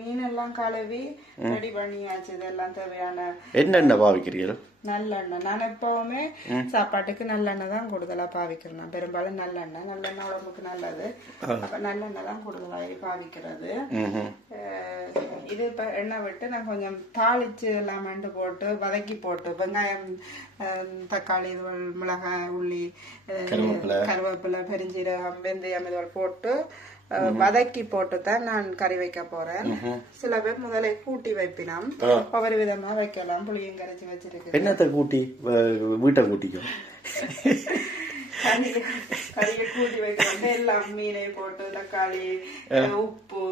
மீன் எல்லாம் கழுவி ரெடி பண்ணியாச்சு. இதெல்லாம் தேவையான என்னென்ன பாவிக்கிறீர்கள்? நல்லெண்ணெய். நான் எப்பவுமே சாப்பாட்டுக்கு நல்லெண்ணெய் தான் கூடுதலா பாவிக்கிறேன் பெரும்பாலும் நல்லெண்ணெய். நல்லெண்ணெய் உடம்புக்கு நல்லது. அப்ப நல்லெண்ணெய் தான் கூடுதலா பாவிக்கிறது. இது இப்ப எண்ணெய் விட்டு நான் கொஞ்சம் தாளிச்சு எல்லாம் மெண்டு போட்டு வதக்கி போட்டு வெங்காயம் தக்காளி இது மிளகாய் உள்ளி கருவேப்பிலை. பெருஞ்சீரகம் வெந்தயம் இதுவரை போட்டு வதக்கி போட்டு தான் நான் கறி வைக்க போறேன். சில பேர் முதல்ல கூட்டி வைப்பினாம். ஒவ்வொரு விதமா வைக்கலாம். புளியும் கரைச்சி வச்சிருக்கு என்னத்தை கூட்டி? வீட்டை கூட்டிக்கும் கறியை கூட்டி வைக்கிறது எல்லாம் மீனை போட்டு தக்காளி உப்பு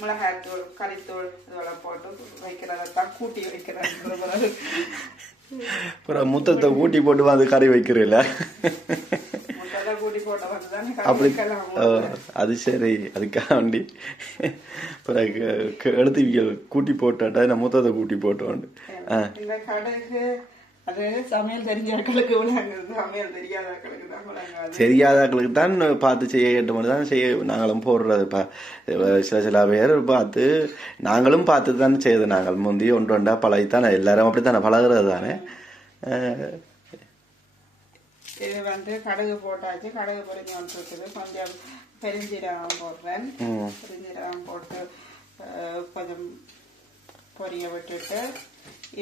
மிளகாய்த்தூள் கறித்தூள் இதெல்லாம் போட்டு வைக்கிறதான் கூட்டி வைக்கிறது அப்புறம் முத்தத்தை கூட்டி போட்டு வந்து கறி வைக்கிறீல்ல? அப்படி அது சரி அதுக்காக வேண்டி பிறகு எடுத்து கூட்டி போட்டாட்டா நான் முத்தத்தை கூட்டி போட்டோண்டு தெரியாதவர்களுக்கு தான் பார்த்து செய்ய கேட்டோம்னு தான் செய்ய நாங்களும் போடுறது இப்போ சில சில பேர் பார்த்து நாங்களும் பார்த்து தானே செய்யுது நாங்கள் முந்தி ஒன்று ஒன்றா பழகித்தானே எல்லாரும் அப்படித்தானே பழகுறது தானே இது வந்து கடுகு போட்டாச்சு கடுகு பொரிஞ்சு வந்துருக்குது கொஞ்சம் பெருஞ்சீரகம் போடுறேன். பெருஞ்சீரகம் போட்டு கொஞ்சம் பொரிய விட்டுட்டு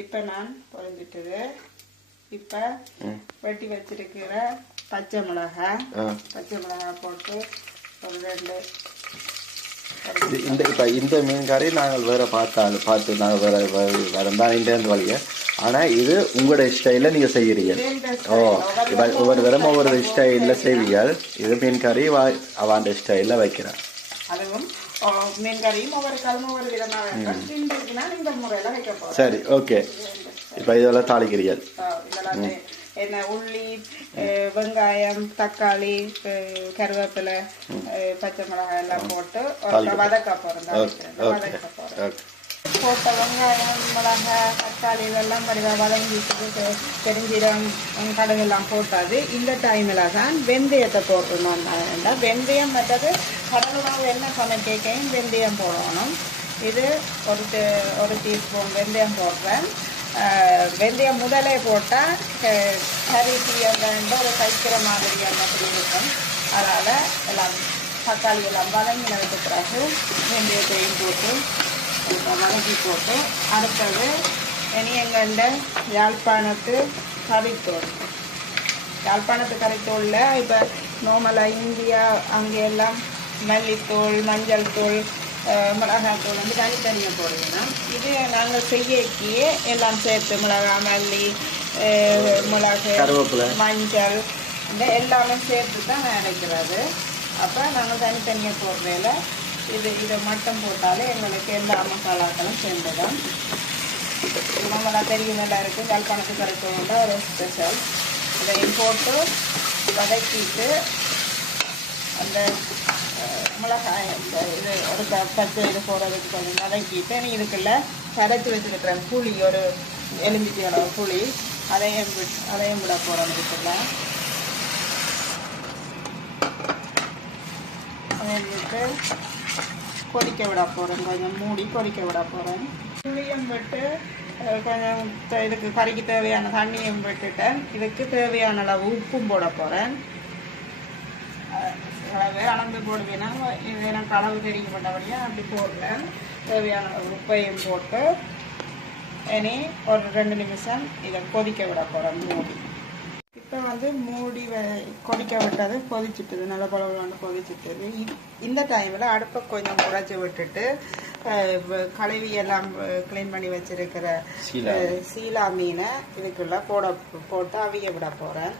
இப்போ நான் பொரிஞ்சிட்டது இப்போ வெட்டி வச்சிருக்கிற பச்சை மிளகாய். பச்சை மிளகாய் போட்டு ஒரு ரெண்டு இந்த இப்போ இந்த மீன் கறி நாங்கள் வேற பார்த்தாலும் பார்த்து நாங்கள் வேற வரந்தா இந்த வழிய ஆனால் இது உங்களோட ஸ்டைலில் நீங்கள் செய்கிறீங்க ஓ இப்போ ஒவ்வொரு தரம் ஒவ்வொரு ஸ்டைலில் செய்வீங்க. இது மீன் கறி வா அவாண்ட ஸ்டைலில் வைக்கிறேன். போகிறேன் சரி ஓகே. இப்போ இதெல்லாம் செய்- என்ன உள்ளி வெங்காயம் தக்காளி கருவேப்பிலை பச்சை மிளகாய் எல்லாம் போட்டு வதக்க ஓகே. போட்ட வெங்காயம் மிளகாய் தக்காளி இதெல்லாம் வடிவா வதங்கிட்டு பெருஞ்சீரம் கடுகெல்லாம் போட்டாது இந்த டைமில் தான் வெந்தயத்தை போட்டுணும் வெந்தயம் மற்றது கடல் என்ன சமைக்கையும் வெந்தயம் போடணும். இது ஒரு டீ- ஒரு டீஸ்பூன் வெந்தயம் போடுறேன். வெந்தயம் முதலே போட்டால் கறி தீயன்ற ஒரு தைக்கிற மாதிரி அப்படி இருக்கும் அதனால் எல்லாம் தக்காளி எல்லாம் வதங்கினதுக்கு பிறகு வெந்தயத்தையும் போட்டு வதக்கி போட்டு அடுத்தது இனி எங்கள் யாழ்ப்பாணத்து கறித்தூள் யாழ்ப்பாணத்து கறித்தூளில் இப்போ நோமலாக இந்தியா அங்கே எல்லாம் மல்லித்தூள் மஞ்சள் தூள் அஹ், மிளகாய்த்தூள் வந்து தனித்தனியாக போடுவோம் இது நாங்கள் செய்யக்கியே எல்லாம் சேர்த்து மிளகாய் மல்லி மிளகு. மஞ்சள் இந்த எல்லாமே சேர்த்து தான் அரைக்கிறது. அப்போ நாங்கள் தனித்தனியாக போடுறதில்ல இது இதை மட்டும் போட்டாலே எங்களுக்கு எல்லா மசாலாக்களும் சேர்ந்துடும். நம்மளா தெரியும் நல்லா இருக்குது யாழ்ப்பாணத்து கரைக்கோண்ட ஒரு ஸ்பெஷல் இதையும் போட்டு வதக்கிட்டு அந்த மிளகாய் இந்த இது ஒரு க- பச்சை இது போடுறதுக்கு கொஞ்சம் வதக்கிட்டு நீ இதுக்குள்ள கரைச்சி வச்சுருக்கிறேன் புளி ஒரு எலுமிச்சையோட புளி அதையும் அதையும் விட போகிறோம் இதுக்குள்ள. விட்டு கொதிக்க விட போகிறேன் கொஞ்சம் மூடி கொதிக்க விட போகிறேன் புளியும் விட்டு கொஞ்சம் இதுக்கு கறிக்கு தேவையான தண்ணியும் விட்டுட்டேன். இதுக்கு தேவையான அளவு உப்பும் போட போகிறேன் அளவு அளந்து போடுவேன்னா இது எனக்கு அளவு தெரியப்பட்டபடியாக அப்படி போடுறேன் தேவையான அளவு உப்பையும் போட்டு இனி ஒரு ரெண்டு நிமிஷம் இதை கொதிக்க விட போகிறேன் மூடி. இப்போ வந்து மூடி வ- கொதிக்க விட்டது கொதிச்சிட்டுது நல்ல பழம் கொதிச்சிட்டுது. இந்த டைமில் அடுப்பை கொஞ்சம் குறைச்சி விட்டுட்டு கழுவி எல்லாம் க்ளீன் பண்ணி வச்சிருக்கிற சீலா. சீலா மீனை இதுக்குள்ள போட போட்டு அவிய விட போகிறேன்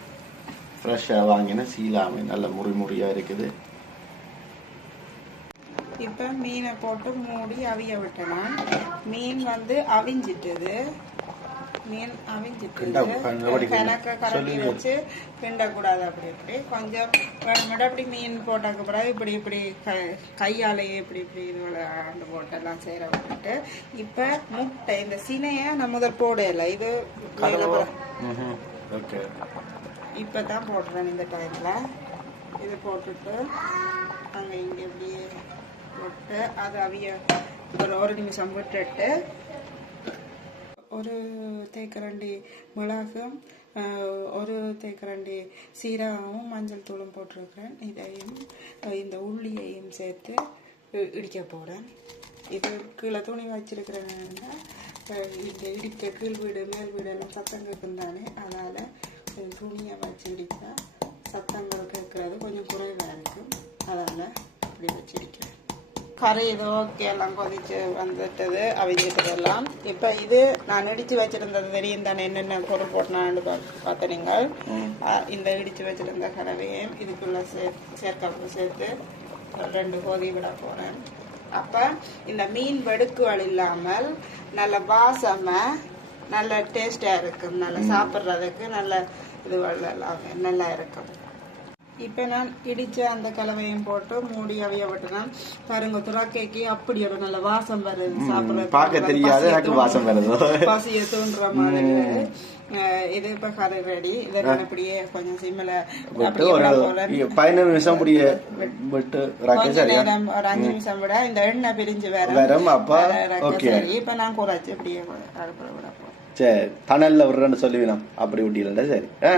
ஃப்ரெஷ்ஷாக வாங்கின சீலாமை நல்ல முறி முறியாக இருக்குது. இப்போ மீனை போட்டு மூடி அவிய விட்டலாம் மீன் வந்து அவிஞ்சிட்டுது. மீன். கணக்க கரண்டி. வச்சு கிண்டக்கூடாது அப்படி இப்படி. கொஞ்சம் வேணுமெண்டா அப்படி மீன் போட்டதுக்கு பிறகு இப்படி இப்படி க கையாலேயே இப்படி இப்படி இது ஆண்டு போட்டெல்லாம் செய்கிற விட்டுட்டு இப்போ முட்டை இந்த சினையை நான் முதல் போடலை. இது இப்போ தான் போடுறேன் இந்த டைமில். இது போட்டுட்டு அங்கே இங்கே இப்படியே போட்டு அது அவிய ஒரு ஒரு நிமிஷம் விட்டுட்டு ஒரு தேக்கரண்டி மிளகும் ஒரு தேக்கரண்டி சீரகமும் மஞ்சள் தூளும் போட்டிருக்கிறேன். இதையும் இந்த உள்ளியையும் சேர்த்து இடிக்க போகிறேன் இது கீழே துணி வச்சிருக்கிறேன்னா இந்த இடிக்க கீழ் வீடு மேல் வீடு எல்லாம் சத்தம் கேட்கும் தானே. அதனால் துணியை வச்சு இடிப்பேன் சத்தங்கள் கேட்கறது கொஞ்சம் குறைவாக இருக்கும் அதனால் இப்படி வச்சு இடிக்கிறேன் கறி இது ஓகே எல்லாம் கொதிச்சு வந்துட்டது அவிஞ்சிட்டது எல்லாம் இப்போ இது நான் இடிச்சு வச்சிருந்தது தெரியும் தானே என்னென்ன பொருள் போட்டனான்னு பார்த்த நீங்கள். இந்த இடிச்சு வச்சிருந்த கலவையை இதுக்குள்ள சே சேர்க்க சேர்த்து ரெண்டு கொதி விட போறேன். அப்ப இந்த மீன் வெடுக்குகள் இல்லாமல் நல்ல வாசமா நல்ல டேஸ்டா இருக்கும். நல்ல சாப்பிட்றதுக்கு நல்ல இது எல்லாம் நல்லா இருக்கும். இப்போ நான் இடிச்ச அந்த கலவையும் போட்டு மூடி அவிய விட்டுனேன். பாருங்க துறாக்கைக்கு அப்படி ஒரு நல்ல வாசம் வருது. சாப்பிடுறது பார்க்க தெரியாது, எனக்கு வாசம் வருது. பசிய தூண்டுற மாதிரி இது இப்ப கறி ரெடி இதை நான் இப்படியே கொஞ்சம் சிம்மில் அப்படியே. பதினஞ்சு நிமிஷம் அப்படிய விட்டு நேரம் ஒரு அஞ்சு நிமிஷம் விட இந்த எண்ணெய் பிரிஞ்சு வர வரும், அப்ப. சரி. இப்ப நான் குறைச்சு இப்படியே அடுப்புல விட போறேன். சரி தணல்ல விடுறேன்னு சொல்லுவினோம். அப்படி விட்டியில சரி. ஆ.